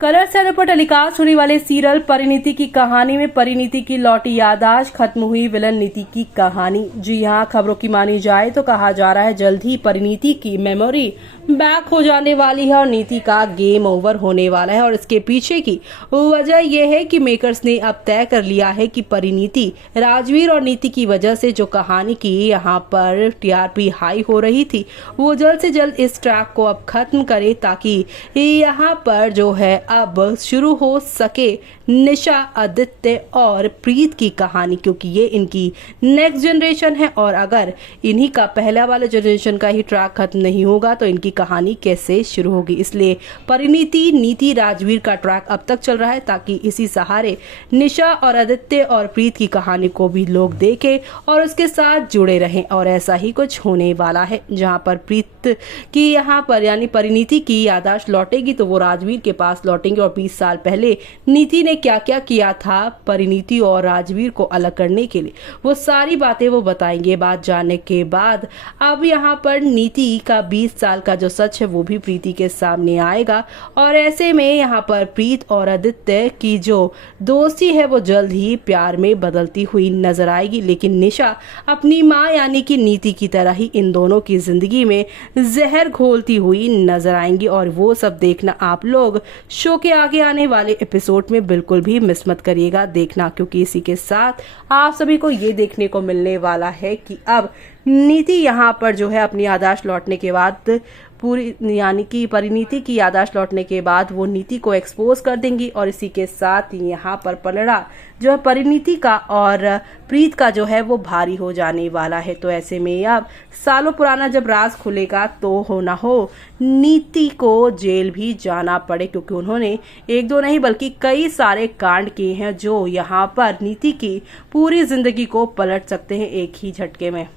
Colors channel पर telecast होने वाले सीरियल परिणीति की कहानी में परिणीति की लौटी याददाश्त, खत्म हुई विलन नीति की कहानी। जी हां, खबरों की मानी जाए तो कहा जा रहा है जल्द ही परिणीति की मेमोरी बैक हो जाने वाली है और नीति का गेम ओवर होने वाला है। और इसके पीछे की वजह यह है कि मेकर्स ने अब तय कर लिया है कि परिणीति, राजवीर और नीति की वजह से जो कहानी की यहाँ पर टीआरपी हाई हो रही थी, वो जल्द से जल्द इस ट्रैक को अब खत्म करे ताकि यहाँ पर जो है अब शुरू हो सके निशा, आदित्य और प्रीत की कहानी, क्योंकि ये इनकी नेक्स्ट जनरेशन है। और अगर इन्हीं का पहला वाला जनरेशन का ही ट्रैक खत्म नहीं होगा तो इनकी कहानी कैसे शुरू होगी। इसलिए परिणीति, नीति, राजवीर का ट्रैक अब तक चल रहा है ताकि इसी सहारे निशा और आदित्य और प्रीत की कहानी को भी लोग देखें और उसके साथ जुड़े रहें। और ऐसा ही कुछ होने वाला है, जहां पर प्रीत की यहाँ पर यानी परिणीति की याददाश्त लौटेगी तो वो राजवीर के पास लौटेंगे और 20 साल पहले नीति ने क्या क्या किया था परिणीति और राजवीर को अलग करने के लिए, वो सारी बातें वो बताएंगे। बात जानने के बाद अब यहाँ पर नीति का 20 साल का जो सच है वो भी प्रीति के सामने आएगा। और ऐसे में यहाँ पर प्रीत और आदित्य की जो दोस्ती है वो जल्द ही प्यार में बदलती हुई नजर आएगी। लेकिन निशा अपनी माँ यानी कि नीति की तरह ही इन दोनों की जिंदगी में जहर घोलती हुई नजर आएंगी। और वो सब देखना आप लोग शो के आगे आने वाले एपिसोड में बिल्कुल भी मिस मत करिएगा देखना, क्योंकि इसी के साथ आप सभी को ये देखने को मिलने वाला है कि अब नीति यहाँ पर जो है अपनी याददाश्त लौटने के बाद पूरी यानी कि परिणीति की याददाश्त लौटने के बाद वो नीति को एक्सपोज कर देंगी। और इसी के साथ यहाँ पर पलड़ा जो है परिणीति का और प्रीत का जो है वो भारी हो जाने वाला है। तो ऐसे में अब सालों पुराना जब राज खुलेगा तो हो ना हो नीति को जेल भी जाना पड़े, क्योंकि उन्होंने एक दो नहीं बल्कि कई सारे कांड किए हैं जो यहाँ पर नीति की पूरी जिंदगी को पलट सकते हैं एक ही झटके में।